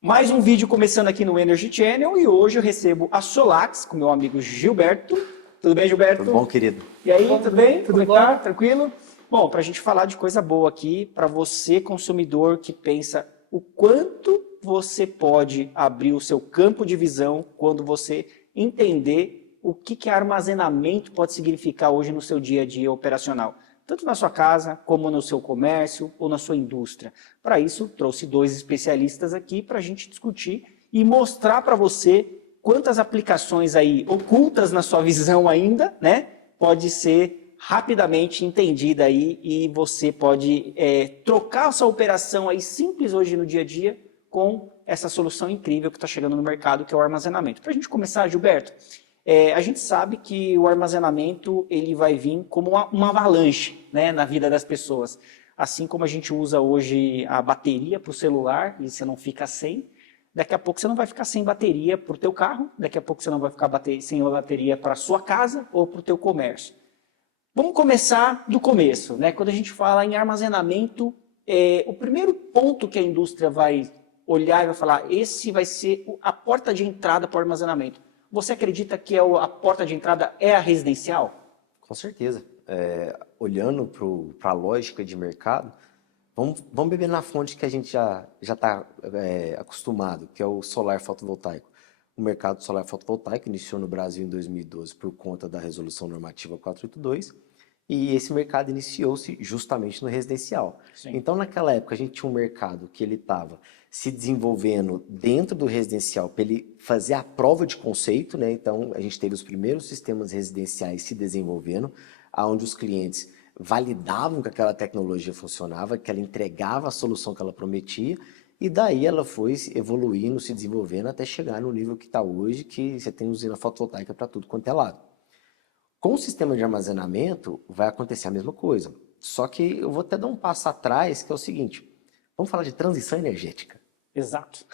Mais um vídeo começando aqui no Energy Channel e hoje eu recebo a Solax com meu amigo Gilberto. Tudo bem, Gilberto? Tudo bom, querido? E aí, tudo bem? Tudo bom? Tá? Tranquilo? Bom, para a gente falar de coisa boa aqui, para você consumidor que pensa o quanto você pode abrir o seu campo de visão quando você entender o que armazenamento pode significar hoje no seu dia a dia operacional. Tanto na sua casa, como no seu comércio ou na sua indústria. Para isso, trouxe dois especialistas aqui para a gente discutir e mostrar para você quantas aplicações aí ocultas na sua visão ainda, né? Pode ser rapidamente entendida aí e você pode trocar a sua operação aí simples hoje no dia a dia com essa solução incrível que está chegando no mercado, que é o armazenamento. Para a gente começar, Gilberto, a gente sabe que o armazenamento ele vai vir como uma avalanche, né, na vida das pessoas. Assim como a gente usa hoje a bateria para o celular e você não fica sem, daqui a pouco você não vai ficar sem bateria para o teu carro, daqui a pouco você não vai ficar sem bateria para a sua casa ou para o teu comércio. Vamos começar do começo, né? Quando a gente fala em armazenamento, o primeiro ponto que a indústria vai olhar e vai falar, esse vai ser a porta de entrada para o armazenamento. Você acredita que a porta de entrada é a residencial? Com certeza. Olhando para a lógica de mercado, vamos beber na fonte que a gente já está acostumado, que é o solar fotovoltaico. O mercado solar fotovoltaico iniciou no Brasil em 2012 por conta da Resolução Normativa 482, e esse mercado iniciou-se justamente no residencial. Sim. Então, naquela época, a gente tinha um mercado que ele estava se desenvolvendo dentro do residencial para ele fazer a prova de conceito, né? Então, a gente teve os primeiros sistemas residenciais se desenvolvendo, onde os clientes validavam que aquela tecnologia funcionava, que ela entregava a solução que ela prometia, e daí ela foi evoluindo, se desenvolvendo até chegar no nível que está hoje, que você tem usina fotovoltaica para tudo quanto é lado. Com o sistema de armazenamento, vai acontecer a mesma coisa. Só que eu vou até dar um passo atrás, que é o seguinte. Vamos falar de transição energética. Exato.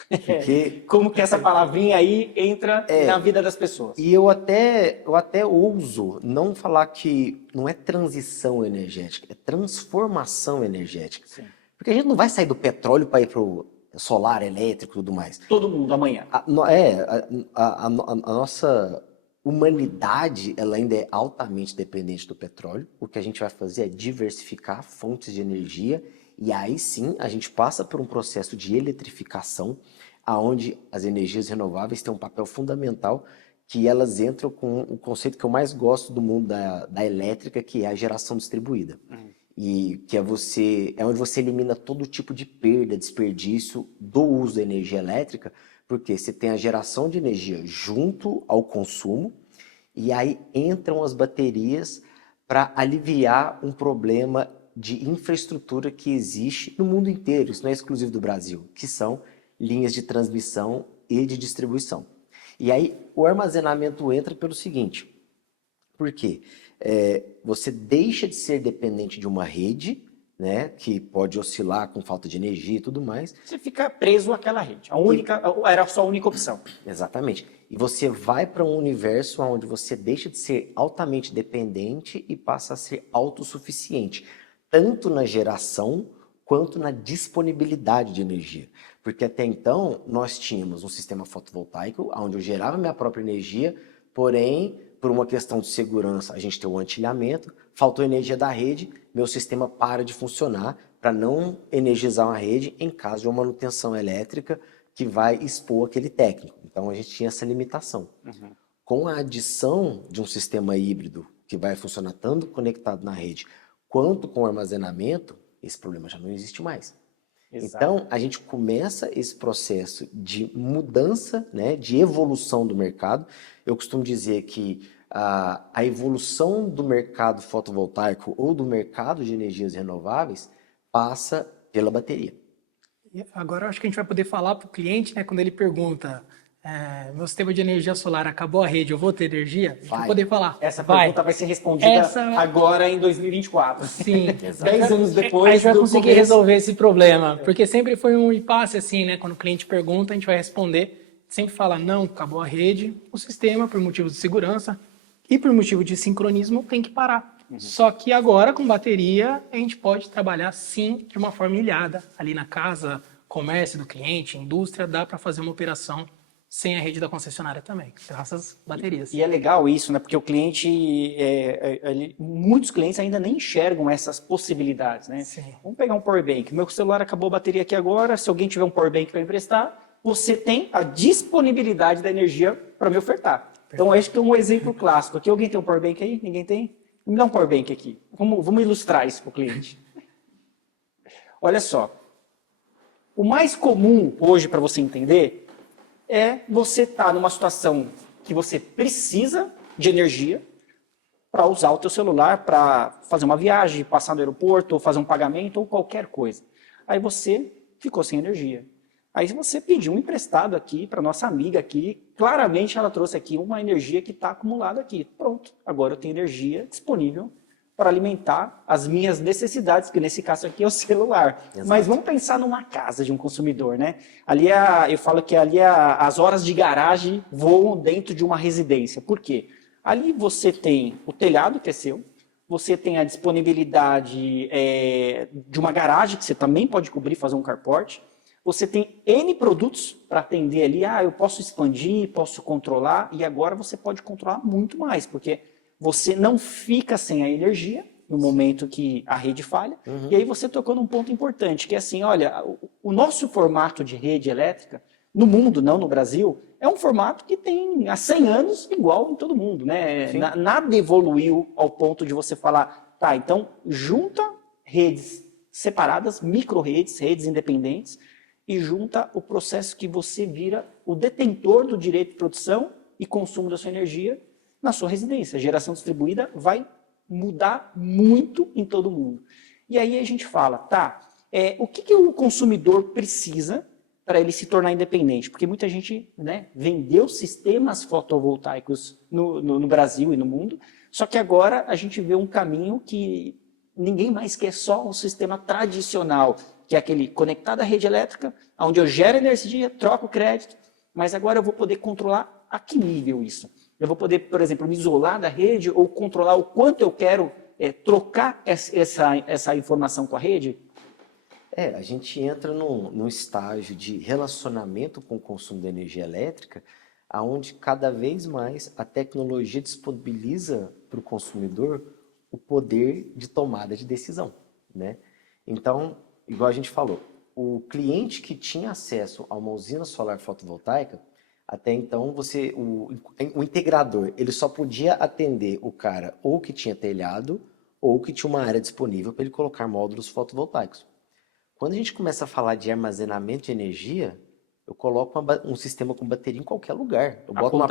Como que essa palavrinha aí entra na vida das pessoas. E eu até ouso não falar que não é transição energética, é transformação energética. Sim. Porque a gente não vai sair do petróleo para ir para o solar, elétrico e tudo mais. Todo mundo amanhã. A nossa humanidade, ela ainda é altamente dependente do petróleo. O que a gente vai fazer é diversificar fontes de energia e aí sim a gente passa por um processo de eletrificação, onde as energias renováveis têm um papel fundamental, que elas entram com o conceito que eu mais gosto do mundo da elétrica, que é a geração distribuída. E que é onde você elimina todo tipo de perda, desperdício do uso da energia elétrica, porque você tem a geração de energia junto ao consumo, e aí entram as baterias para aliviar um problema de infraestrutura que existe no mundo inteiro, isso não é exclusivo do Brasil, que são linhas de transmissão e de distribuição. E aí o armazenamento entra pelo seguinte, por quê? Você deixa de ser dependente de uma rede, né, que pode oscilar com falta de energia e tudo mais. Você fica preso àquela rede. Era a sua única opção. Exatamente. E você vai para um universo onde você deixa de ser altamente dependente e passa a ser autossuficiente, tanto na geração quanto na disponibilidade de energia. Porque até então nós tínhamos um sistema fotovoltaico onde eu gerava minha própria energia, porém, por uma questão de segurança, a gente tem o antilhamento, faltou energia da rede, meu sistema para de funcionar para não energizar uma rede em caso de uma manutenção elétrica que vai expor aquele técnico. Então a gente tinha essa limitação. Com a adição de um sistema híbrido que vai funcionar tanto conectado na rede quanto com armazenamento, esse problema já não existe mais. Exato. Então, a gente começa esse processo de mudança, né, de evolução do mercado. Eu costumo dizer que a evolução do mercado fotovoltaico ou do mercado de energias renováveis passa pela bateria. Agora, eu acho que a gente vai poder falar para o cliente, né, quando ele pergunta, meu sistema de energia solar acabou a rede, eu vou ter energia? A gente vai poder falar. Essa pergunta vai ser respondida agora em 2024. Sim. 10 anos depois. A gente vai conseguir resolver esse problema, porque sempre foi um impasse assim, né? Quando o cliente pergunta, a gente vai responder, sempre fala, não, acabou a rede, o sistema, por motivos de segurança e por motivo de sincronismo, tem que parar. Só que agora, com bateria, a gente pode trabalhar, sim, de uma forma ilhada, ali na casa, comércio do cliente, indústria, dá para fazer uma operação sem a rede da concessionária também, graças às baterias. E é legal isso, né? Porque o cliente, muitos clientes ainda nem enxergam essas possibilidades, né? Sim. Vamos pegar um power bank. Meu celular acabou a bateria aqui agora. Se alguém tiver um power bank para emprestar, você tem a disponibilidade da energia para me ofertar. Então, acho que é um exemplo clássico. Aqui alguém tem um power bank aí? Ninguém tem? Me dá um power bank aqui. Vamos ilustrar isso para o cliente. Olha só. O mais comum hoje para você entender é você estar numa situação que você precisa de energia para usar o teu celular para fazer uma viagem, passar no aeroporto, ou fazer um pagamento, ou qualquer coisa. Aí você ficou sem energia. Aí você pediu um emprestado aqui para nossa amiga aqui, claramente ela trouxe aqui uma energia que está acumulada aqui. Pronto, agora eu tenho energia disponível para alimentar as minhas necessidades, que nesse caso aqui é o celular. Exato. Mas vamos pensar numa casa de um consumidor, né? Ali eu falo que ali as horas de garagem voam dentro de uma residência. Por quê? Ali você tem o telhado, que é seu, você tem a disponibilidade de uma garagem, que você também pode cobrir, fazer um carport. Você tem N produtos para atender ali. Eu posso expandir, posso controlar, e agora você pode controlar muito mais, porque você não fica sem a energia no momento que a rede falha. Uhum. E aí você tocou num ponto importante, que é assim, olha, o nosso formato de rede elétrica, no mundo, não no Brasil, é um formato que tem há 100 anos igual em todo mundo, né? Nada evoluiu ao ponto de você falar, tá, então junta redes separadas, micro-redes, redes independentes, e junta o processo que você vira o detentor do direito de produção e consumo da sua energia na sua residência. A geração distribuída vai mudar muito em todo mundo. E aí a gente fala, tá, o que o consumidor precisa para ele se tornar independente? Porque muita gente, né, vendeu sistemas fotovoltaicos no Brasil e no mundo, só que agora a gente vê um caminho que ninguém mais quer só um sistema tradicional, que é aquele conectado à rede elétrica, onde eu gero energia, troco crédito, mas agora eu vou poder controlar a que nível isso? Eu vou poder, por exemplo, me isolar da rede ou controlar o quanto eu quero trocar essa informação com a rede? A gente entra num estágio de relacionamento com o consumo de energia elétrica, onde cada vez mais a tecnologia disponibiliza para o consumidor o poder de tomada de decisão, né? Então, igual a gente falou, o cliente que tinha acesso a uma usina solar fotovoltaica, até então o integrador ele só podia atender o cara ou que tinha telhado ou que tinha uma área disponível para ele colocar módulos fotovoltaicos. Quando a gente começa a falar de armazenamento de energia, eu coloco um sistema com bateria em qualquer lugar. Eu coloco no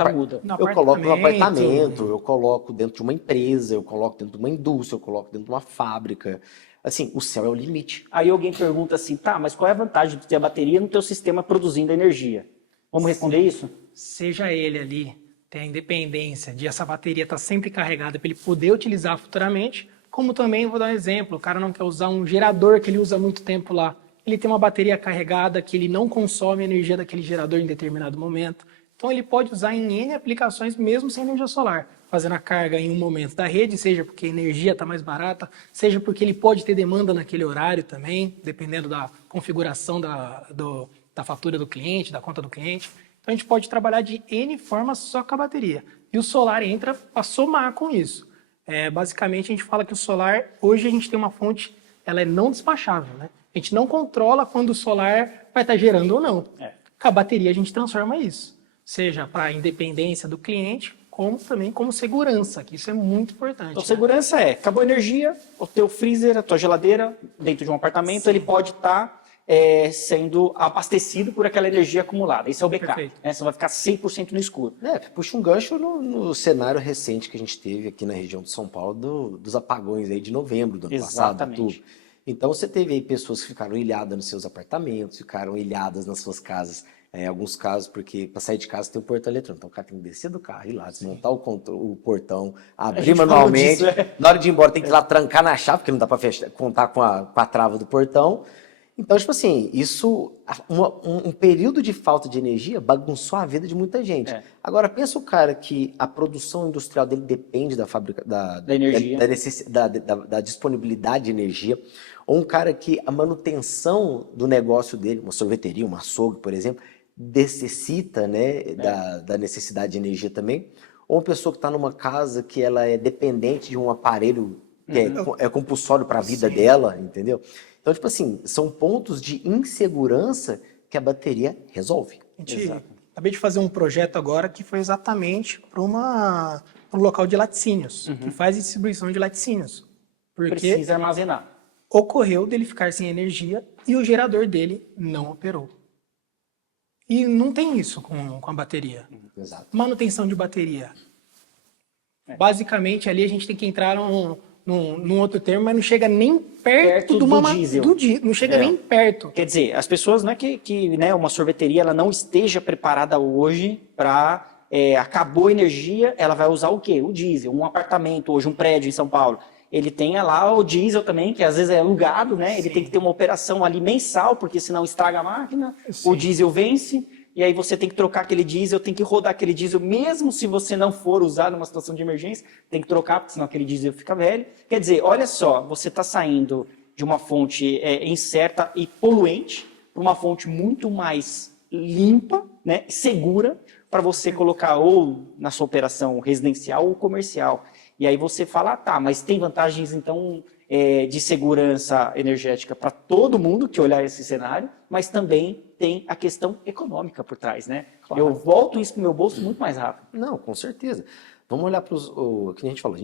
apartamento, eu coloco dentro de uma empresa, eu coloco dentro de uma indústria, eu coloco dentro de uma fábrica. Assim, o céu é o limite. Aí alguém pergunta assim, tá, mas qual é a vantagem de ter a bateria no teu sistema produzindo energia? Vamos responder isso? Seja ele ali, ter a independência de essa bateria estar sempre carregada para ele poder utilizar futuramente, como também, vou dar um exemplo, o cara não quer usar um gerador que ele usa muito tempo lá. Ele tem uma bateria carregada que ele não consome a energia daquele gerador em determinado momento. Então ele pode usar em N aplicações mesmo sem energia solar, fazendo a carga em um momento da rede, seja porque a energia está mais barata, seja porque ele pode ter demanda naquele horário também, dependendo da configuração da fatura do cliente, da conta do cliente. Então a gente pode trabalhar de N formas só com a bateria. E o solar entra para somar com isso. Basicamente a gente fala que o solar, hoje a gente tem uma fonte, ela é não despachável, né? A gente não controla quando o solar vai estar gerando ou não. Com a bateria a gente transforma isso. Seja para a independência do cliente, como também como segurança, que isso é muito importante. Então, segurança acabou a energia, o teu freezer, a tua geladeira, dentro de um apartamento, ele pode estar sendo abastecido por aquela energia acumulada. Isso é o backup. Você vai ficar 100% no escuro. Puxa um gancho no cenário recente que a gente teve aqui na região de São Paulo, dos apagões aí de novembro do ano passado. Outubro. Então você teve aí pessoas que ficaram ilhadas nos seus apartamentos, ficaram ilhadas nas suas casas. Em alguns casos, porque para sair de casa tem um portão eletrônico. Então o cara tem que descer do carro, ir lá, desmontar o portão, abrir manualmente. Na hora de ir embora tem que ir lá trancar na chave, porque não dá para contar com a trava do portão. Então, tipo assim, um período de falta de energia bagunçou a vida de muita gente. Agora, pensa o cara que a produção industrial dele depende da fábrica, da energia, da disponibilidade de energia, Ou um cara que a manutenção do negócio dele, uma sorveteria, uma açougue, por exemplo, necessita, né, da necessidade de energia também. Ou uma pessoa que está numa casa que ela é dependente de um aparelho que é compulsório para a vida dela, entendeu? Então, tipo assim, são pontos de insegurança que a bateria resolve. Acabei de fazer um projeto agora que foi exatamente para um local de laticínios, que faz distribuição de laticínios. Porque Precisa armazenar. ocorreu dele ficar sem energia e o gerador dele não operou. E não tem isso com a bateria. Exato. Manutenção de bateria. Basicamente, ali a gente tem que entrar num outro termo, mas não chega nem perto do diesel. Não chega nem perto. Quer dizer, as pessoas, não é que né, uma sorveteria ela não esteja preparada hoje para... acabou a energia, ela vai usar o quê? O diesel. Um apartamento, hoje um prédio em São Paulo, ele tem lá o diesel também, que às vezes é alugado, né? Ele tem que ter uma operação ali mensal, porque senão estraga a máquina, o diesel vence, e aí você tem que trocar aquele diesel, tem que rodar aquele diesel, mesmo se você não for usar numa situação de emergência, tem que trocar, porque senão aquele diesel fica velho. Quer dizer, olha só, você está saindo de uma fonte incerta e poluente para uma fonte muito mais limpa, né, segura, para você colocar ou na sua operação residencial ou comercial. E aí você fala, tá, mas tem vantagens, então, de segurança energética para todo mundo que olhar esse cenário, mas também tem a questão econômica por trás, né? Claro. Eu volto isso para o meu bolso muito mais rápido. Não, com certeza. Vamos olhar para o que a gente falou.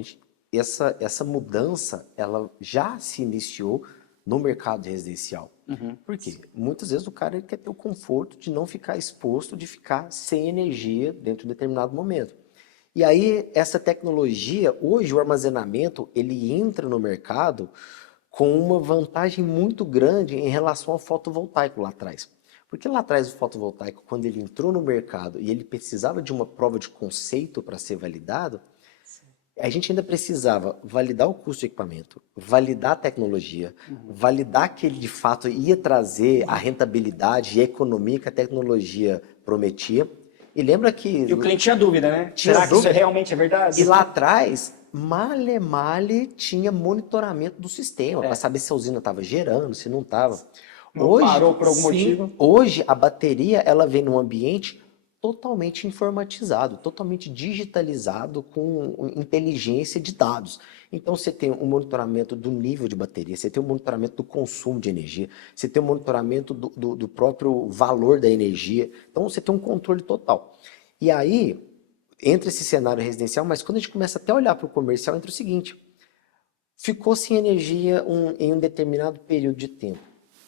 Essa mudança, ela já se iniciou no mercado residencial. Por quê? Muitas vezes o cara quer ter o conforto de não ficar exposto, de ficar sem energia dentro de determinado momento. E aí, essa tecnologia, hoje o armazenamento, ele entra no mercado com uma vantagem muito grande em relação ao fotovoltaico lá atrás. Porque lá atrás o fotovoltaico, quando ele entrou no mercado e ele precisava de uma prova de conceito para ser validado, a gente ainda precisava validar o custo de equipamento, validar a tecnologia, validar que ele de fato ia trazer a rentabilidade e a economia que a tecnologia prometia. E lembra que... E o cliente tinha dúvida, né? Será que isso realmente é verdade? E lá atrás, male tinha monitoramento do sistema, para saber se a usina estava gerando, se não estava. Hoje, parou por algum motivo? Hoje, a bateria ela vem num ambiente totalmente informatizado, totalmente digitalizado, com inteligência de dados. Então, você tem um monitoramento do nível de bateria, você tem um monitoramento do consumo de energia, você tem um monitoramento do próprio valor da energia. Então, você tem um controle total. E aí, entra esse cenário residencial, mas quando a gente começa até a olhar para o comercial, entra o seguinte: ficou sem energia em um determinado período de tempo.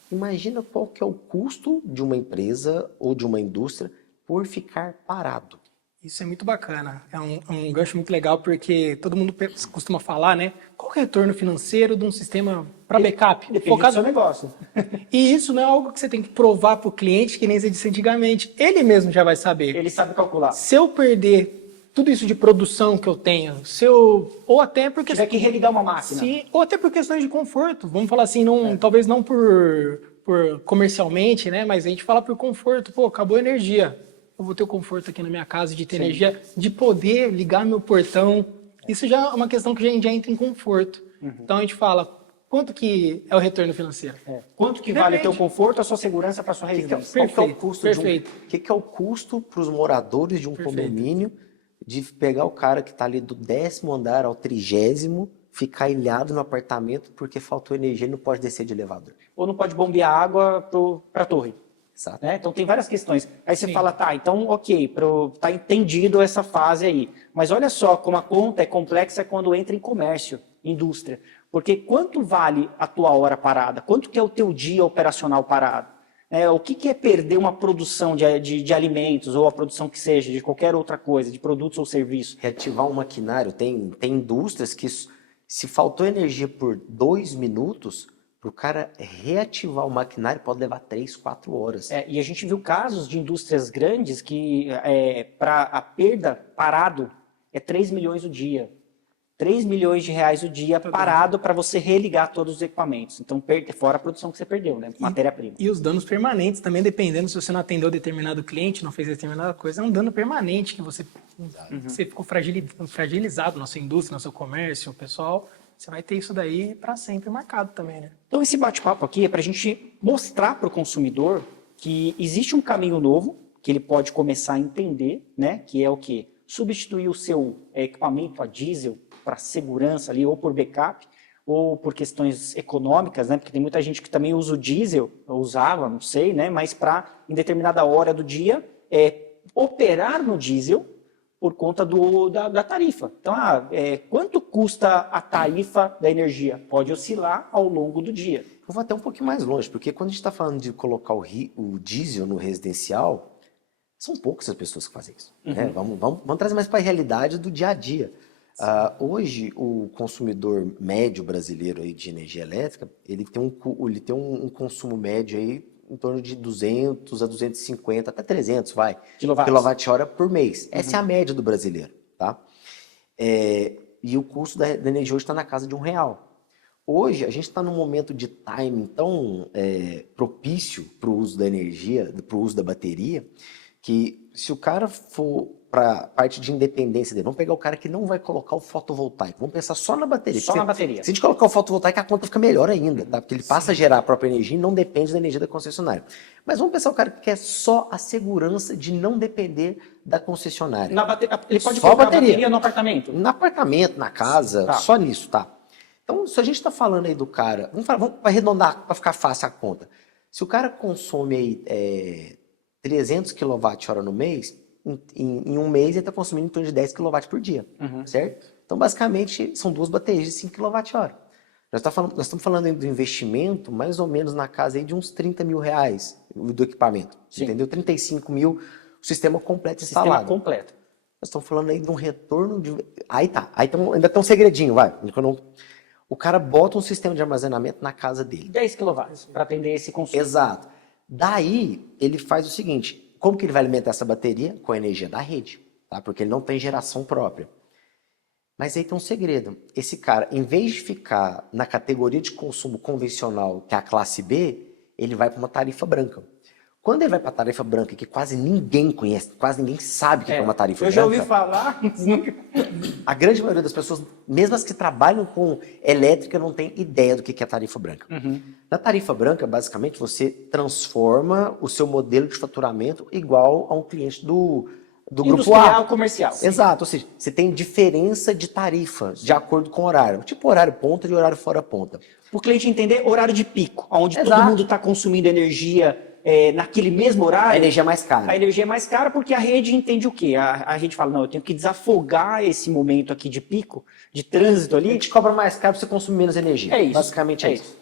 Imagina qual que é o custo de uma empresa ou de uma indústria por ficar parado. Isso é muito bacana. É um gancho muito legal, porque todo mundo costuma falar, né? Qual é o retorno financeiro de um sistema para backup? Depende do seu negócio. E isso não é algo que você tem que provar para o cliente, que nem você disse antigamente. Ele mesmo já vai saber. Ele sabe calcular. Se eu perder tudo isso de produção que eu tenho, ou até porque... Tiver que religar uma máquina. Sim, ou até por questões de conforto. Vamos falar assim, talvez não por comercialmente, né? Mas a gente fala por conforto. Pô, acabou a energia. Eu vou ter o conforto aqui na minha casa de ter energia, de poder ligar meu portão. Isso já é uma questão que já entra em conforto. Então a gente fala, quanto que é o retorno financeiro? Quanto que vale o teu conforto, a sua segurança para a sua residência? Qual que é o custo que é o custo para os moradores de um condomínio de pegar o cara que está ali do 10º andar ao 30º, ficar ilhado no apartamento porque faltou energia e não pode descer de elevador? Ou não pode bombear água para a torre? Exato. Né? Então tem várias questões. Aí você fala, tá, então ok, tá entendido essa fase aí. Mas olha só como a conta é complexa quando entra em comércio, indústria. Porque quanto vale a tua hora parada? Quanto que é o teu dia operacional parado? O que é perder uma produção de alimentos, ou a produção que seja, de qualquer outra coisa, de produtos ou serviços? Reativar um maquinário, tem indústrias que se faltou energia por 2 minutos, para o cara reativar o maquinário pode levar 3, 4 horas. E a gente viu casos de indústrias grandes que para a perda parado é 3 milhões o dia. 3 milhões de reais o dia parado para você religar todos os equipamentos. Então, fora a produção que você perdeu, né? Matéria-prima. E os danos permanentes também, dependendo se você não atendeu determinado cliente, não fez determinada coisa, é um dano permanente que você ficou fragilizado na sua indústria, no seu comércio, o pessoal. você vai ter isso daí para sempre marcado também, né? Então, esse bate-papo aqui é para a gente mostrar para o consumidor que existe um caminho novo que ele pode começar a entender, né? Que é o quê? Substituir o seu equipamento a diesel para segurança ali, ou por backup, ou por questões econômicas, né? Porque tem muita gente que também usa o diesel, ou usava, não sei, né? Mas para, em determinada hora do dia, operar no diesel por conta da tarifa. Então, quanto custa a tarifa da energia? Pode oscilar ao longo do dia. Eu vou até um pouquinho mais longe, porque quando a gente está falando de colocar o diesel no residencial, são poucas as pessoas que fazem isso. Né? Vamos trazer mais para a realidade do dia a dia. Hoje, o consumidor médio brasileiro aí de energia elétrica, ele tem um consumo médio aí em torno de 200 a 250, até 300, quilowatt-hora por mês. Essa é a média do brasileiro, tá? E o custo da energia hoje está na casa de R$1. Hoje, a gente está num momento de timing tão propício para o uso da energia, para o uso da bateria, que se o cara for para a parte de independência dele, vamos pegar o cara que não vai colocar o fotovoltaico, vamos pensar só na bateria. Só na bateria. Se a gente colocar o fotovoltaico, a conta fica melhor ainda, tá? Porque ele passa a gerar a própria energia e não depende da energia da concessionária. Mas vamos pensar o cara que quer só a segurança de não depender da concessionária. Ele pode só colocar a bateria. bateria no apartamento? No apartamento, na casa, Tá. só nisso, tá? Então, se a gente está falando aí do cara, vamos arredondar para ficar fácil a conta. Se o cara consome aí 300 kWh no mês, em um mês ele está consumindo em torno de 10 kW por dia, certo? Então, basicamente, são duas baterias de 5 kWh. Nós estamos falando aí do investimento mais ou menos na casa aí de uns R$30.000 do equipamento, entendeu? 35 mil, o sistema completo instalado. Sistema completo. Nós estamos falando aí de um retorno de... ainda tem um segredinho, vai. O cara bota um sistema de armazenamento na casa dele. 10 kW para atender esse consumo. Exato. Daí, ele faz o seguinte, como que ele vai alimentar essa bateria? Com a energia da rede, tá? Porque ele não tem geração própria. Mas aí tem um segredo. Esse cara, em vez de ficar na categoria de consumo convencional, que é a classe B, ele vai para uma tarifa branca. Quando ele vai para a tarifa branca, que quase ninguém conhece, quase ninguém sabe o que é uma tarifa branca. Eu já ouvi falar, mas nunca... A grande maioria das pessoas, mesmo as que trabalham com elétrica, não tem ideia do que é tarifa branca. Na tarifa branca, basicamente, você transforma o seu modelo de faturamento igual a um cliente do grupo Industrial, A. comercial. Exato, ou seja, você tem diferença de tarifa de acordo com o horário. Tipo horário ponta e horário fora ponta. Para o cliente entender horário de pico, onde todo Exato. mundo está consumindo energia naquele mesmo horário. A energia é mais cara. A energia é mais cara porque a rede entende o quê? A rede fala, não, eu tenho que desafogar esse momento aqui de pico, de trânsito ali. A gente cobra mais caro para você consumir menos energia. É isso. Basicamente é isso.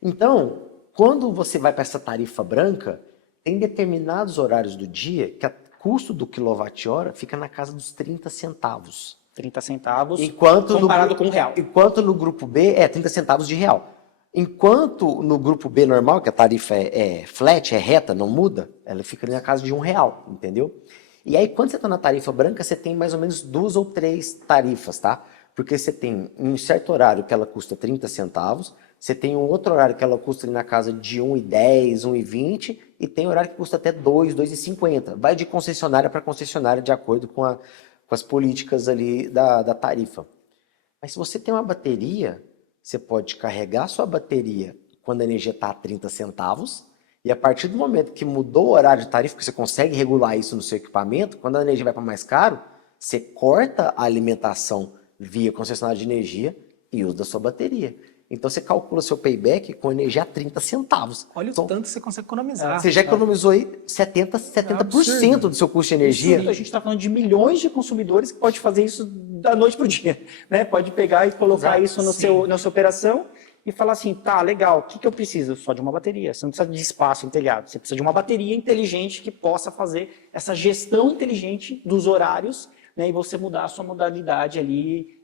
Então, quando você vai para essa tarifa branca, tem determinados horários do dia que o custo do quilowatt-hora fica na casa dos 30 centavos. 30 centavos Comparado com R$1. Enquanto no grupo B é 30 centavos de real. Enquanto no grupo B normal, que a tarifa é flat, é reta, não muda, ela fica ali na casa de R$1, entendeu? E aí, quando você está na tarifa branca, você tem mais ou menos 2 ou 3 tarifas, tá? Porque você tem um certo horário que ela custa 30 centavos, você tem um outro horário que ela custa ali na casa de R$1,10, R$1,20, e tem horário que custa até R$2, R$2,50. Vai de concessionária para concessionária, de acordo com as políticas ali da tarifa. Mas se você tem uma bateria, você pode carregar sua bateria quando a energia está a 30 centavos, e a partir do momento que mudou o horário de tarifa, que você consegue regular isso no seu equipamento, quando a energia vai para mais caro, você corta a alimentação via concessionária de energia e usa da sua bateria. Então você calcula seu payback com energia a 30 centavos. Olha então, o tanto que você consegue economizar. Você já economizou aí 70% do seu custo de energia. Absurdo. A gente está falando de milhões de consumidores que pode fazer isso da noite para o dia. Né? Pode pegar e colocar isso na sua operação e falar assim, tá, legal, o que eu preciso? Só de uma bateria. Você não precisa de espaço em telhado. Você precisa de uma bateria inteligente que possa fazer essa gestão inteligente dos horários, né, e você mudar a sua modalidade ali,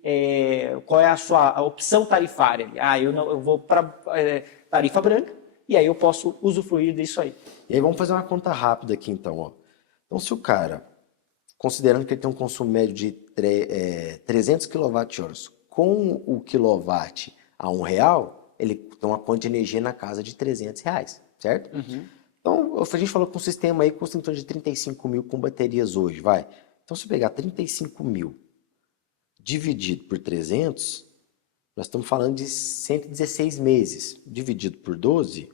qual é a sua opção tarifária. Eu vou para tarifa branca e aí eu posso usufruir disso aí. E aí vamos fazer uma conta rápida aqui então. Ó. Então se o cara, considerando que ele tem um consumo médio de 300 kWh, com o quilowatt a R$1, ele tem uma conta de energia na casa de R$300, certo? Então a gente falou que um sistema aí custa em torno de 35 mil com baterias hoje, vai. Então, se eu pegar 35 mil dividido por 300, Nós estamos falando de 116 meses, dividido por 12,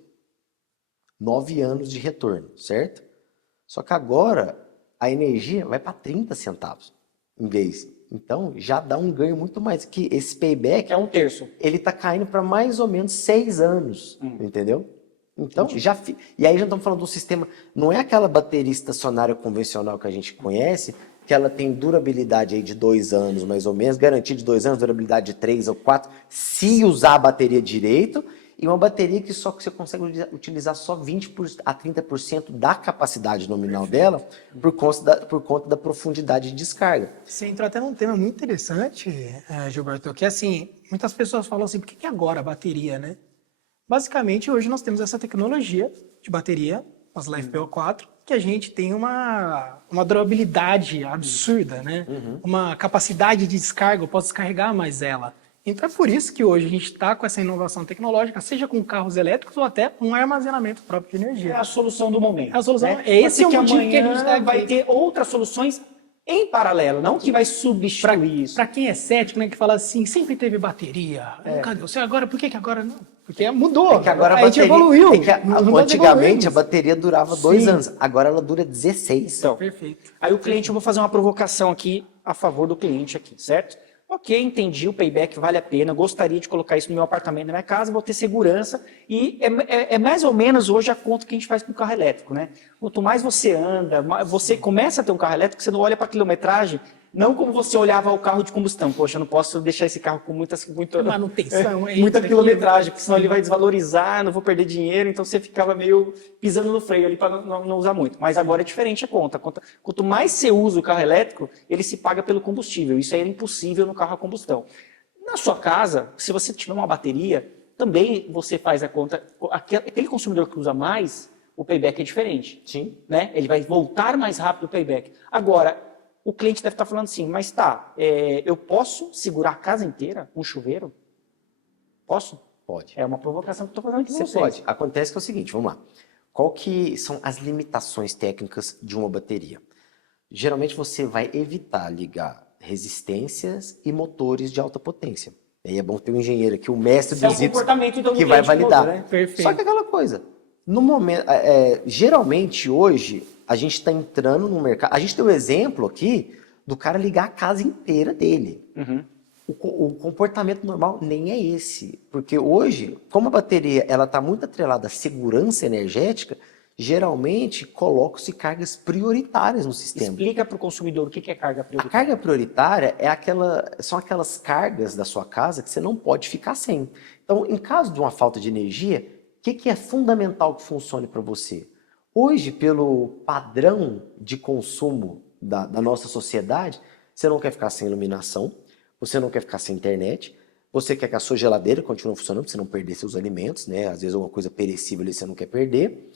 9 anos de retorno, certo? Só que agora a energia vai para 30 centavos em vez. Então já dá um ganho muito mais. Que esse payback É um terço. ele está caindo para mais ou menos 6 anos, entendeu? Então, e aí já estamos falando de um sistema, não é aquela bateria estacionária convencional que a gente conhece, que ela tem durabilidade aí de 2 anos, mais ou menos, garantia de 2 anos, durabilidade de 3 ou 4, se usar a bateria direito, e uma bateria que só que você consegue utilizar só 20% a 30% da capacidade nominal dela, por conta da profundidade de descarga. Você entrou até num tema muito interessante, Gilberto, que assim, muitas pessoas falam assim, por que agora a bateria, né? Basicamente, hoje nós temos essa tecnologia de bateria, as LiFePO4, que a gente tem uma durabilidade absurda, né? Uma capacidade de descarga, eu posso descarregar mais ela. Então é por isso que hoje a gente está com essa inovação tecnológica, seja com carros elétricos ou até um armazenamento próprio de energia. É a solução do momento. É a solução, né? esse é o Porque motivo que a gente amanhã está aqui. vai ter outras soluções em paralelo, não que vai substituir isso. Para quem é cético, né, que fala assim, sempre teve bateria. Cadê você agora? Por que agora não? Porque mudou. É que agora a gente evoluiu. Antigamente a bateria durava 2 Sim. anos, agora ela dura 16. Então, Perfeito. aí o cliente, eu vou fazer uma provocação aqui a favor do cliente aqui, certo? Ok, entendi, o payback vale a pena, gostaria de colocar isso no meu apartamento, na minha casa, vou ter segurança e é mais ou menos hoje a conta que a gente faz com o carro elétrico, né? Quanto mais você anda, você começa a ter um carro elétrico, você não olha para a quilometragem, não como você olhava o carro de combustão. Poxa, eu não posso deixar esse carro com muita Manutenção, muita isso, quilometragem, porque senão ele vai desvalorizar, não vou perder dinheiro, então você ficava meio pisando no freio ali para não usar muito. Mas agora é diferente a conta. Quanto mais você usa o carro elétrico, ele se paga pelo combustível. Isso aí é impossível no carro a combustão. Na sua casa, se você tiver uma bateria, também você faz a conta. Aquele consumidor que usa mais, o payback é diferente. Sim. Né? Ele vai voltar mais rápido o payback. Agora, o cliente deve estar falando assim, mas tá, eu posso segurar a casa inteira com um chuveiro? Posso? Pode. É uma provocação que eu estou fazendo aqui com Você vocês. pode. Acontece que é o seguinte, vamos lá. Qual que são as limitações técnicas de uma bateria? Geralmente você vai evitar ligar resistências e motores de alta potência. E aí é bom ter um engenheiro aqui, o mestre Esse é o dos itens, comportamento do que vai cliente validar. todo, né? Perfeito. Só que aquela coisa, no momento, geralmente hoje a gente está entrando no mercado. A gente tem um exemplo aqui do cara ligar a casa inteira dele. Uhum. O comportamento normal nem é esse, porque hoje, como a bateria ela está muito atrelada à segurança energética, geralmente colocam-se cargas prioritárias no sistema. Explica para o consumidor o que é carga A prioritária. carga prioritária são aquelas cargas da sua casa que você não pode ficar sem. Então, em caso de uma falta de energia, o que é fundamental que funcione para você? Hoje, pelo padrão de consumo da nossa sociedade, você não quer ficar sem iluminação, você não quer ficar sem internet, você quer que a sua geladeira continue funcionando, para você não perder seus alimentos, né? Às vezes alguma coisa perecível ali você não quer perder.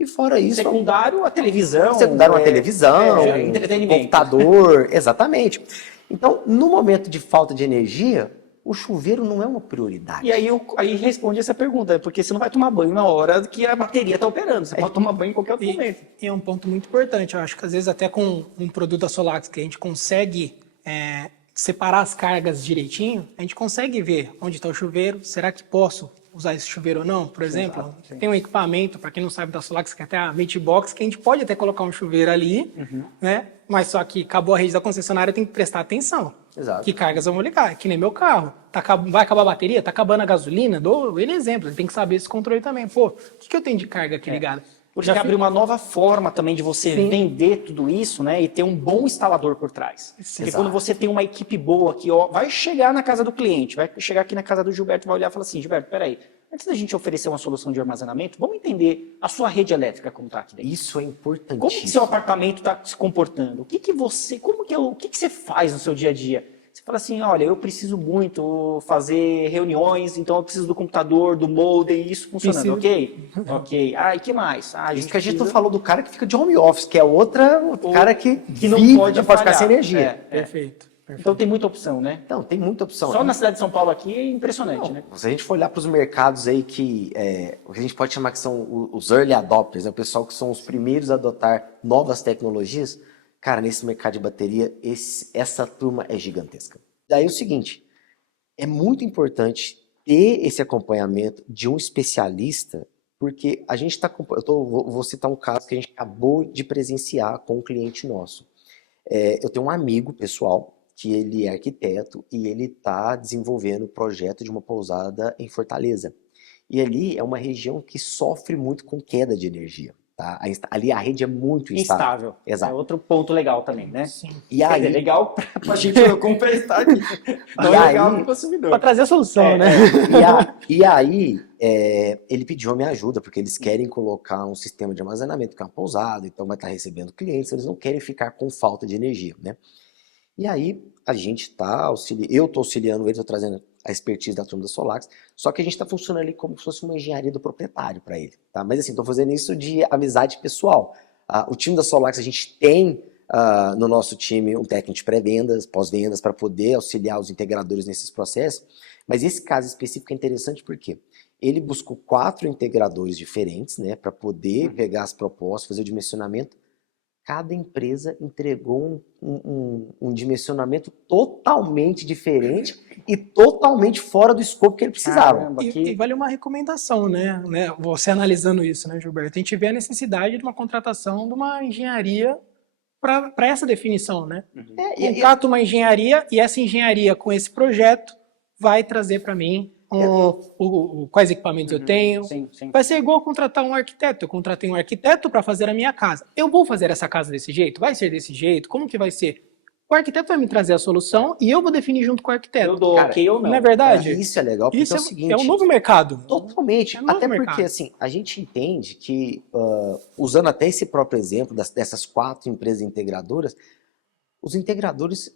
E fora isso... Secundário, a televisão. Secundário, uma televisão, entretenimento. computador, exatamente. Então, no momento de falta de energia, o chuveiro não é uma prioridade. E aí responde essa pergunta, porque você não vai tomar banho na hora que a bateria está operando. Você pode tomar banho em qualquer outro momento. E é um ponto muito importante. Eu acho que às vezes até com um produto da Solax que a gente consegue separar as cargas direitinho, a gente consegue ver onde está o chuveiro. Será que posso usar esse chuveiro ou não? Por exemplo, sim. tem um equipamento, para quem não sabe da Solax, que é até a Matebox, que a gente pode até colocar um chuveiro ali, né? Mas só que acabou a rede da concessionária, tem que prestar atenção. Exato. Que cargas vão ligar? Que nem meu carro. Vai acabar a bateria? Tá acabando a gasolina? Dou ele exemplo. Ele tem que saber esse controle também. Pô, o que eu tenho de carga aqui ligada? Porque abre uma nova forma também de você vender tudo isso, né? E ter um bom instalador por trás. Porque Exato. quando você tem uma equipe boa que vai chegar na casa do cliente, vai chegar aqui na casa do Gilberto e vai olhar e falar assim, Gilberto, peraí, antes da gente oferecer uma solução de armazenamento, vamos entender a sua rede elétrica como está aqui dentro. Isso é Como importantíssimo. que seu apartamento está se comportando? O que você faz no seu dia a dia? Você fala assim, olha, eu preciso muito fazer reuniões, então eu preciso do computador, do modem, isso funcionando, ok? Ok. Ah, e que mais? Isso que a gente não falou do cara que fica de home office, que é outro cara que não vive, pode ficar sem falhar. energia. Perfeito. Então tem muita opção, né? Então, tem muita opção. Só na cidade de São Paulo aqui é impressionante, né? Se a gente for olhar para os mercados aí o que a gente pode chamar que são os early adopters, né? O pessoal que são os primeiros a adotar novas tecnologias, cara, nesse mercado de bateria, essa turma é gigantesca. Daí é o seguinte, É muito importante ter esse acompanhamento de um especialista, porque a gente está. Vou citar um caso que a gente acabou de presenciar com um cliente nosso. Eu tenho um amigo pessoal que ele é arquiteto e ele está desenvolvendo o projeto de uma pousada em Fortaleza. E ali é uma região que sofre muito com queda de energia. Tá? Ali a rede é muito instável. Instável. É Exato. outro ponto legal também, né? Sim. E Quer aí, dizer, legal para a gente completar aqui. Não E é legal aí- para o consumidor. Para trazer a solução, né? E aí, ele pediu a minha ajuda, porque eles querem colocar um sistema de armazenamento que é uma pousada, então vai estar recebendo clientes, eles não querem ficar com falta de energia, né? E aí, a gente tá eu estou auxiliando eles, estou trazendo a expertise da turma da Solax, só que a gente está funcionando ali como se fosse uma engenharia do proprietário para ele, tá? Mas assim, estou fazendo isso de amizade pessoal. O time da Solax, a gente tem no nosso time um técnico de pré-vendas, pós-vendas, para poder auxiliar os integradores nesses processos, mas esse caso específico é interessante porque ele buscou 4 integradores diferentes, né, para poder pegar as propostas, fazer o dimensionamento. Cada empresa entregou um dimensionamento totalmente diferente e totalmente fora do escopo que ele precisava. Caramba, E vale uma recomendação, né? Você analisando isso, né, Gilberto? A gente vê a necessidade de uma contratação de uma engenharia para essa definição, né? Contrato uma engenharia e essa engenharia com esse projeto vai trazer para mim quais equipamentos eu tenho. Sim, sim. Vai ser igual contratar um arquiteto. Eu contratei um arquiteto para fazer a minha casa. Eu vou fazer essa casa desse jeito? Vai ser desse jeito? Como que vai ser? O arquiteto vai me trazer a solução e eu vou definir junto com o arquiteto. Eu dou Cara, ok ou não. Não é verdade? Isso é legal, porque Isso é o seguinte... é um novo mercado. Totalmente. É um novo Até porque, mercado. assim, a gente entende que, usando até esse próprio exemplo dessas 4 empresas integradoras, os integradores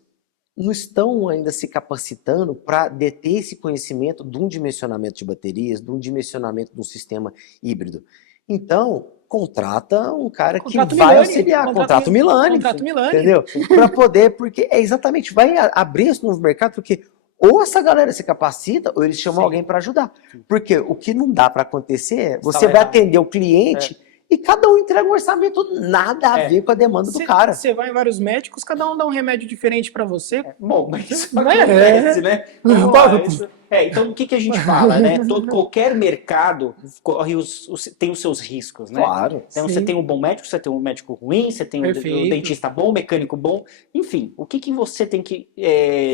não estão ainda se capacitando para deter esse conhecimento de um dimensionamento de baterias, de um dimensionamento de um sistema híbrido. Então, contrata um cara que vai auxiliar, contrata o Milani, entendeu? Para poder, porque exatamente, vai abrir esse novo mercado, porque ou essa galera se capacita, ou eles chamam alguém para ajudar. Porque o que não dá para acontecer é, você vai atender o cliente e cada um entrega um orçamento nada a ver com a demanda do cara. Você vai em vários médicos, cada um dá um remédio diferente para você. Bom, mas isso Não acontece, né? Não, Então, o que a gente fala, né? Qualquer mercado tem os seus riscos, né? Claro. Então, você tem um bom médico, você tem um médico ruim, você tem um dentista bom, um mecânico bom. Enfim, o que você tem que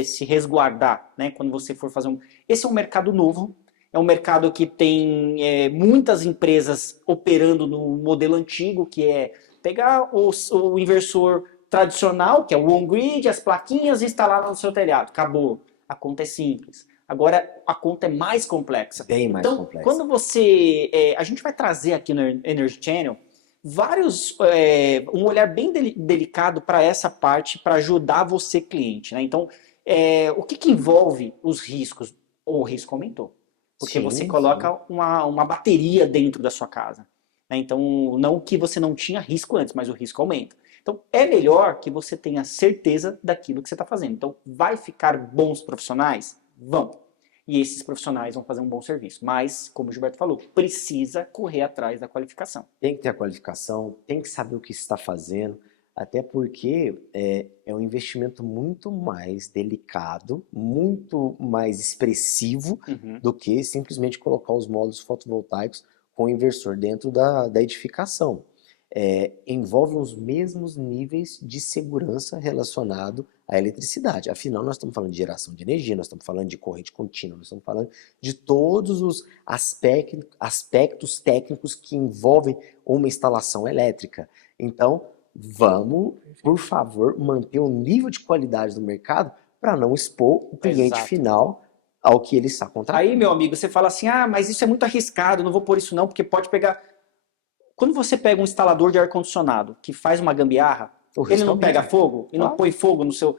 se resguardar, né? Quando você for fazer Esse é um mercado novo. É um mercado que tem muitas empresas operando no modelo antigo, que é pegar o inversor tradicional, que é o on-grid, as plaquinhas e instalar no seu telhado. Acabou. A conta é simples. Agora, a conta é mais complexa. Bem mais complexa. Quando a gente vai trazer aqui no Energy Channel um olhar bem delicado para essa parte, para ajudar você, cliente, né? Então, o que envolve os riscos? O risco aumentou. Porque você coloca uma bateria dentro da sua casa. Né? Então, não que você não tinha risco antes, mas o risco aumenta. Então, é melhor que você tenha certeza daquilo que você está fazendo. Então, vai ficar bons profissionais? Vão. E esses profissionais vão fazer um bom serviço. Mas, como o Gilberto falou, precisa correr atrás da qualificação. Tem que ter a qualificação, tem que saber o que está fazendo. Até porque é um investimento muito mais delicado, muito mais expressivo do que simplesmente colocar os módulos fotovoltaicos com o inversor dentro da edificação. Envolve os mesmos níveis de segurança relacionado à eletricidade. Afinal, nós estamos falando de geração de energia, nós estamos falando de corrente contínua, nós estamos falando de todos os aspectos técnicos que envolvem uma instalação elétrica. Então, vamos, por favor, manter o nível de qualidade do mercado para não expor o cliente final ao que ele está contratando. Aí, meu amigo, você fala assim, mas isso é muito arriscado, não vou pôr isso não, porque pode pegar... Quando você pega um instalador de ar-condicionado que faz uma gambiarra, ele não pega fogo e não põe fogo no seu...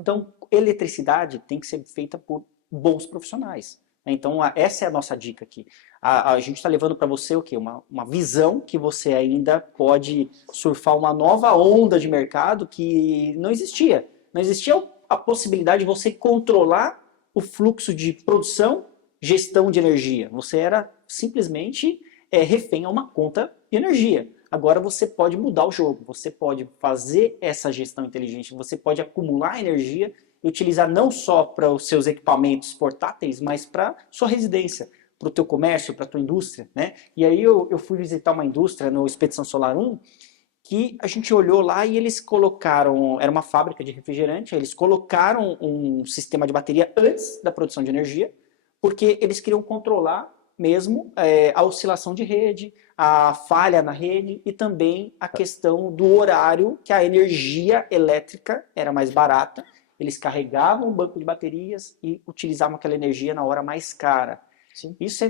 Então, eletricidade tem que ser feita por bons profissionais. Então, essa é a nossa dica aqui. A gente está levando para você o quê? Uma visão que você ainda pode surfar uma nova onda de mercado que não existia. Não existia a possibilidade de você controlar o fluxo de produção, gestão de energia. Você era simplesmente refém a uma conta de energia. Agora você pode mudar o jogo, você pode fazer essa gestão inteligente, você pode acumular energia e utilizar não só para os seus equipamentos portáteis, mas para sua residência, para o teu comércio, para a tua indústria, né? E aí eu fui visitar uma indústria no Expedição Solar 1, que a gente olhou lá e eles colocaram, era uma fábrica de refrigerante, eles colocaram um sistema de bateria antes da produção de energia, porque eles queriam controlar mesmo a oscilação de rede, a falha na rede e também a questão do horário, que a energia elétrica era mais barata, eles carregavam um banco de baterias e utilizavam aquela energia na hora mais cara. Sim. Isso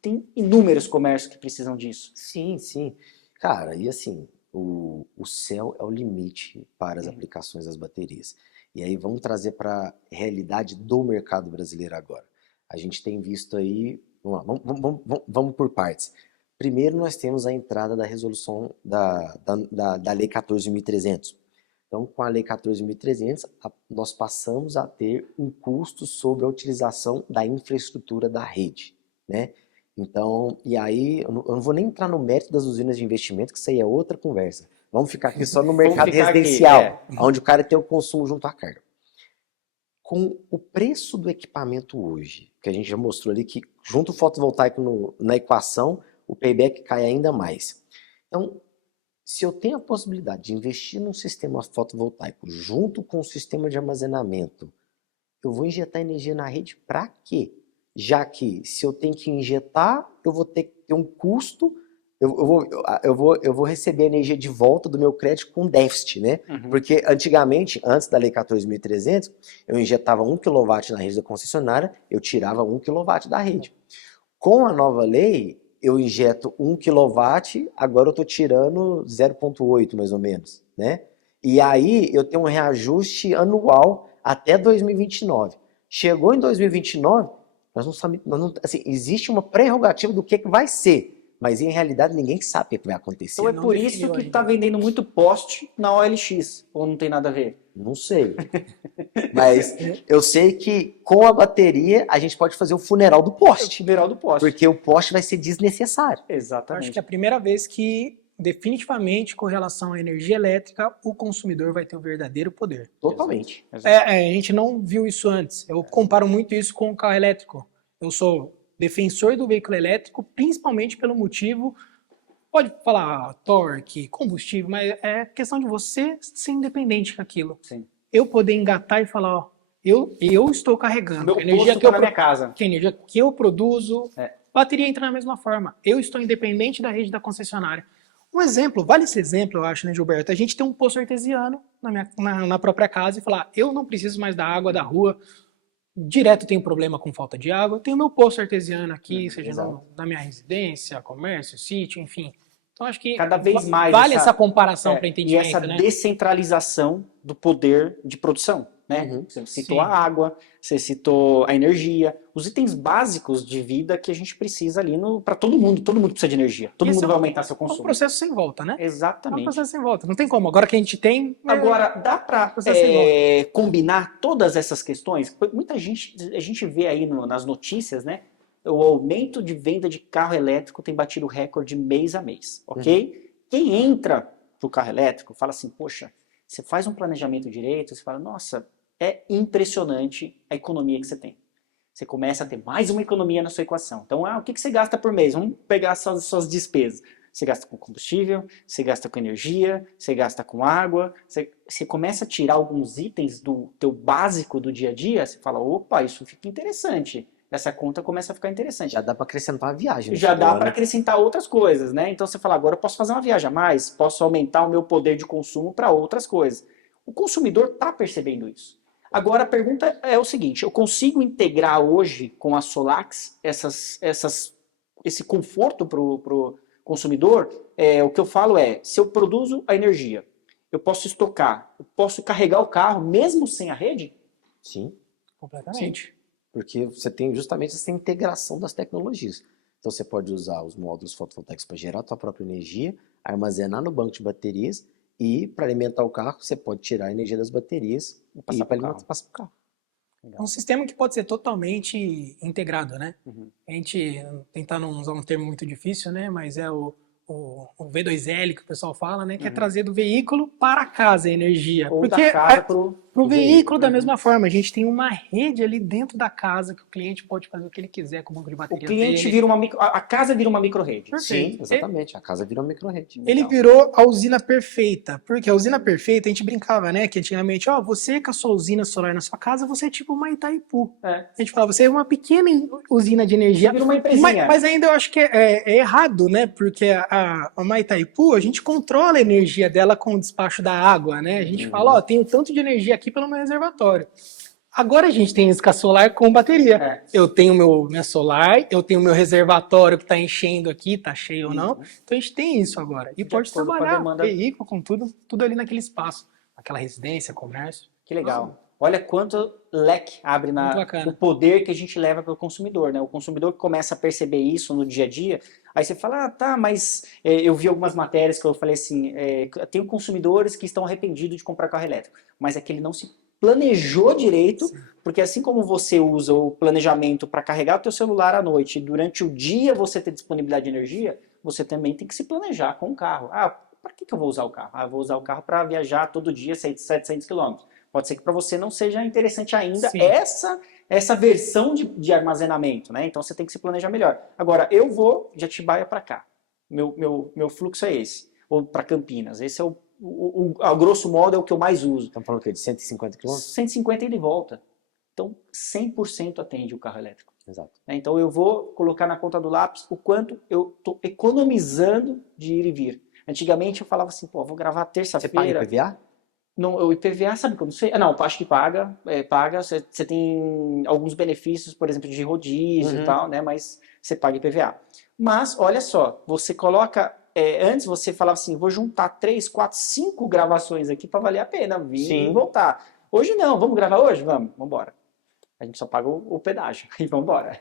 tem inúmeros comércios que precisam disso. Sim, sim. Cara, e assim, o céu é o limite para as aplicações das baterias. E aí vamos trazer para a realidade do mercado brasileiro agora. A gente tem visto aí, vamos por partes. Primeiro nós temos a entrada da resolução da Lei 14.300. Então, com a Lei 14.300, nós passamos a ter um custo sobre a utilização da infraestrutura da rede, né? Então, e aí, eu não vou nem entrar no mérito das usinas de investimento, que isso aí é outra conversa. Vamos ficar aqui só no mercado residencial, onde o cara tem o consumo junto à carga. Com o preço do equipamento hoje, que a gente já mostrou ali, que junto o fotovoltaico na equação, o payback cai ainda mais. Então, se eu tenho a possibilidade de investir num sistema fotovoltaico junto com o sistema de armazenamento, eu vou injetar energia na rede para quê? Já que se eu tenho que injetar, eu vou ter que ter um custo, eu vou receber a energia de volta do meu crédito com déficit, né? Porque antigamente, antes da Lei 14.300, eu injetava 1 kW na rede da concessionária, eu tirava 1 kW da rede. Com a nova lei, eu injeto 1 kW, agora eu estou tirando 0,8 mais ou menos, né? E aí eu tenho um reajuste anual até 2029. Chegou em 2029, nós não sabemos, assim, existe uma prerrogativa do que vai ser, mas em realidade ninguém sabe o que vai acontecer. Então é por isso que está vendendo muito poste na OLX, ou não tem nada a ver? Não sei. Mas eu sei que com a bateria a gente pode fazer o funeral do poste. O funeral do poste. Porque o poste vai ser desnecessário. Exatamente. Acho que é a primeira vez que, definitivamente, com relação à energia elétrica, o consumidor vai ter o verdadeiro poder. Totalmente. A gente não viu isso antes. Eu comparo muito isso com o carro elétrico. Eu sou defensor do veículo elétrico, principalmente pelo motivo, pode falar torque, combustível, mas é questão de você ser independente com aquilo. Sim. Eu poder engatar e falar, ó, eu estou carregando. Meu a energia posto tá na minha casa. Que a energia que eu produzo, bateria entra da mesma forma. Eu estou independente da rede da concessionária. Um exemplo, vale esse exemplo, eu acho, né, Gilberto? A gente tem um poço artesiano na própria casa e falar, eu não preciso mais da água da rua, direto tenho problema com falta de água, tenho meu poço artesiano aqui, seja na minha residência, comércio, sítio, enfim. Então acho que cada vez mais vale essa comparação para entendimento, e essa né? descentralização do poder de produção, né? Você citou a água, você citou a energia, os itens básicos de vida que a gente precisa ali para todo mundo precisa de energia, todo mundo vai aumentar seu consumo. É um processo sem volta, né? Exatamente. É um processo sem volta, não tem como. Agora que a gente tem... Agora, dá para combinar todas essas questões? Muita gente, a gente vê aí nas notícias, né? O aumento de venda de carro elétrico tem batido recorde mês a mês, ok? Quem entra pro carro elétrico fala assim, poxa, você faz um planejamento direito, você fala, nossa, é impressionante a economia que você tem. Você começa a ter mais uma economia na sua equação. Então, o que você gasta por mês? Vamos pegar suas despesas. Você gasta com combustível, você gasta com energia, você gasta com água, você começa a tirar alguns itens do teu básico do dia a dia, você fala, opa, isso fica interessante. Essa conta começa a ficar interessante. Já dá para acrescentar uma viagem. Já dá para acrescentar outras coisas, né? Então você fala, agora eu posso fazer uma viagem a mais, posso aumentar o meu poder de consumo para outras coisas. O consumidor está percebendo isso. Agora a pergunta é o seguinte, eu consigo integrar hoje com a Solax esse conforto para o consumidor? O que eu falo é, se eu produzo a energia, eu posso estocar, eu posso carregar o carro mesmo sem a rede? Sim. Completamente. Sim. Porque você tem justamente essa integração das tecnologias. Então você pode usar os módulos fotovoltaicos para gerar a sua própria energia, armazenar no banco de baterias e para alimentar o carro você pode tirar a energia das baterias e passar para o carro. É um sistema que pode ser totalmente integrado, né? A gente, tentar não usar um termo muito difícil, né? Mas é o V2L que o pessoal fala, né? Que é trazer do veículo para casa a energia. Ou da casa pro Para o veículo, da Uhum. mesma forma, a gente tem uma rede ali dentro da casa que o cliente pode fazer o que ele quiser com o banco de O bateria cliente dele. vira a casa vira uma microrrede. Perfeito. Sim, exatamente. A casa vira uma microrrede. Ele Legal. virou a usina perfeita. Porque a usina perfeita, a gente brincava, né? Que antigamente, ó, você com a sua usina solar na sua casa, você é tipo uma Itaipu. É. A gente falava, você é uma pequena usina de energia. Você vira uma empresinha. Mas ainda eu acho que é errado, né? Porque a Itaipu, a gente controla a energia dela com o despacho da água, né? A gente fala, ó, tenho tanto de energia aqui pelo meu reservatório. Agora a gente tem isso com a solar com bateria. É. Eu tenho minha solar, eu tenho meu reservatório que está enchendo aqui, tá cheio ou não. Então a gente tem isso agora. E pode acordo com a trabalhar demanda. veículo com tudo ali naquele espaço. Aquela residência, comércio. Que legal. Olha quanto leque abre Muito bacana. o poder que a gente leva para o consumidor, né? O consumidor que começa a perceber isso no dia a dia, aí você fala, ah, tá, mas eu vi algumas matérias que eu falei assim, tem consumidores que estão arrependidos de comprar carro elétrico, mas é que ele não se planejou direito, porque assim como você usa o planejamento para carregar o teu celular à noite e durante o dia você ter disponibilidade de energia, você também tem que se planejar com o carro. Ah, para que eu vou usar o carro? Ah, eu vou usar o carro para viajar todo dia 700 quilômetros. Pode ser que para você não seja interessante ainda Sim. essa versão de armazenamento, né? Então você tem que se planejar melhor. Agora, eu vou de Atibaia para cá. Meu fluxo é esse. Ou para Campinas. Esse é a grosso modo, é o que eu mais uso. Estamos falando o quê? De 150 km? 150 ida e volta. Então, 100% atende o carro elétrico. Exato. Então, eu vou colocar na ponta do lápis o quanto eu estou economizando de ir e vir. Antigamente, eu falava assim, pô, vou gravar Você terça-feira. paga IPVA? Não, o IPVA, sabe que eu não sei? Ah, não, acho que paga. Paga. Você tem alguns benefícios, por exemplo, de rodízio e tal, né? Mas você paga IPVA. Mas, olha só, você coloca... antes você falava assim, vou juntar 3, 4, 5 gravações aqui para valer a pena vir e voltar. Hoje não, vamos gravar hoje? Vamos embora. A gente só paga o pedágio e vamos embora.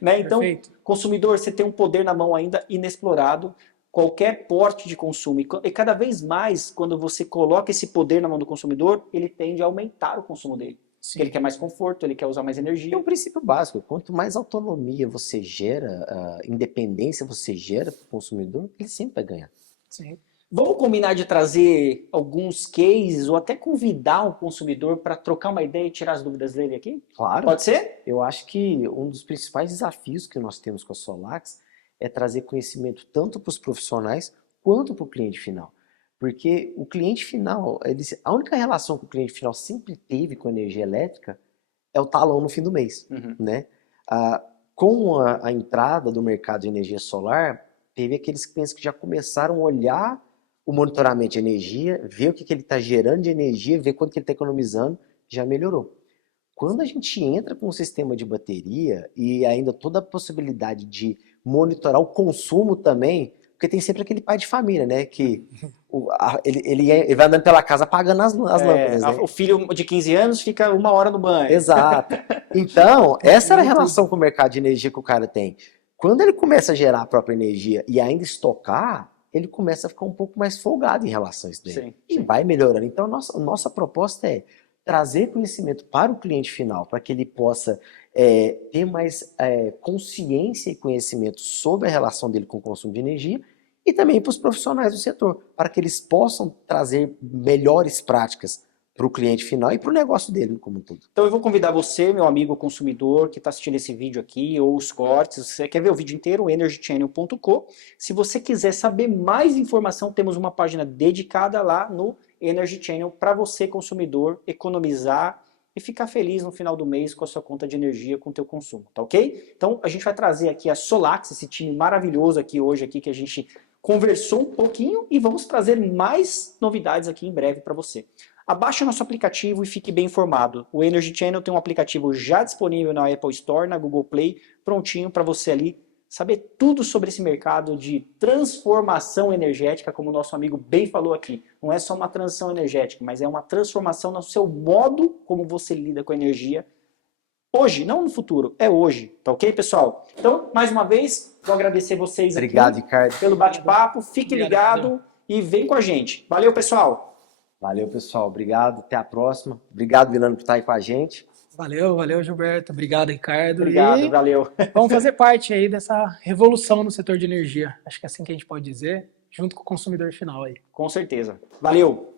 Né? Então, consumidor, você tem um poder na mão ainda inexplorado, qualquer porte de consumo. E cada vez mais, quando você coloca esse poder na mão do consumidor, ele tende a aumentar o consumo dele. Porque ele quer mais conforto, ele quer usar mais energia. É um princípio básico. Quanto mais autonomia você gera, independência você gera para o consumidor, ele sempre vai ganhar. Sim. Vamos combinar de trazer alguns cases ou até convidar um consumidor para trocar uma ideia e tirar as dúvidas dele aqui? Claro. Pode ser? Eu acho que um dos principais desafios que nós temos com a Solax é trazer conhecimento tanto para os profissionais quanto para o cliente final. Porque o cliente final, a única relação que o cliente final sempre teve com a energia elétrica é o talão no fim do mês. Né? Com a entrada do mercado de energia solar, teve aqueles clientes que já começaram a olhar o monitoramento de energia, ver o que ele está gerando de energia, ver quanto que ele está economizando, já melhorou. Quando a gente entra com um sistema de bateria e ainda toda a possibilidade de monitorar o consumo também, porque tem sempre aquele pai de família, né, que ele vai andando pela casa apagando as lâmpadas, né? O filho de 15 anos fica 1 hora no banho. Exato. Então, essa era a relação com o mercado de energia que o cara tem. Quando ele começa a gerar a própria energia e ainda estocar, ele começa a ficar um pouco mais folgado em relação a isso daí. Sim, e vai melhorando. Então, a nossa proposta é trazer conhecimento para o cliente final, para que ele possa ter mais consciência e conhecimento sobre a relação dele com o consumo de energia, e também para os profissionais do setor, para que eles possam trazer melhores práticas para o cliente final e para o negócio dele como um todo. Então eu vou convidar você, meu amigo consumidor, que está assistindo esse vídeo aqui, ou os cortes, se você quer ver o vídeo inteiro, energychannel.com. Se você quiser saber mais informação, temos uma página dedicada lá no Energy Channel para você, consumidor, economizar e ficar feliz no final do mês com a sua conta de energia, com o teu consumo, tá ok? Então a gente vai trazer aqui a Solax, esse time maravilhoso aqui hoje, aqui, que a gente conversou um pouquinho, e vamos trazer mais novidades aqui em breve para você. Abaixe o nosso aplicativo e fique bem informado. O Energy Channel tem um aplicativo já disponível na Apple Store, na Google Play, prontinho para você ali saber tudo sobre esse mercado de transformação energética, como o nosso amigo bem falou aqui. Não é só uma transição energética, mas é uma transformação no seu modo como você lida com a energia hoje, não no futuro, é hoje, tá ok, pessoal? Então, mais uma vez, vou agradecer vocês aqui. Obrigado, Ricardo, pelo bate-papo. Fique ligado e vem com a gente. Valeu, pessoal! Valeu, pessoal. Obrigado. Até a próxima. Obrigado, Milano, por estar aí com a gente. Valeu, Gilberto. Obrigado, Ricardo. Obrigado, valeu. Vamos fazer parte aí dessa revolução no setor de energia. Acho que é assim que a gente pode dizer, junto com o consumidor final aí. Com certeza. Valeu!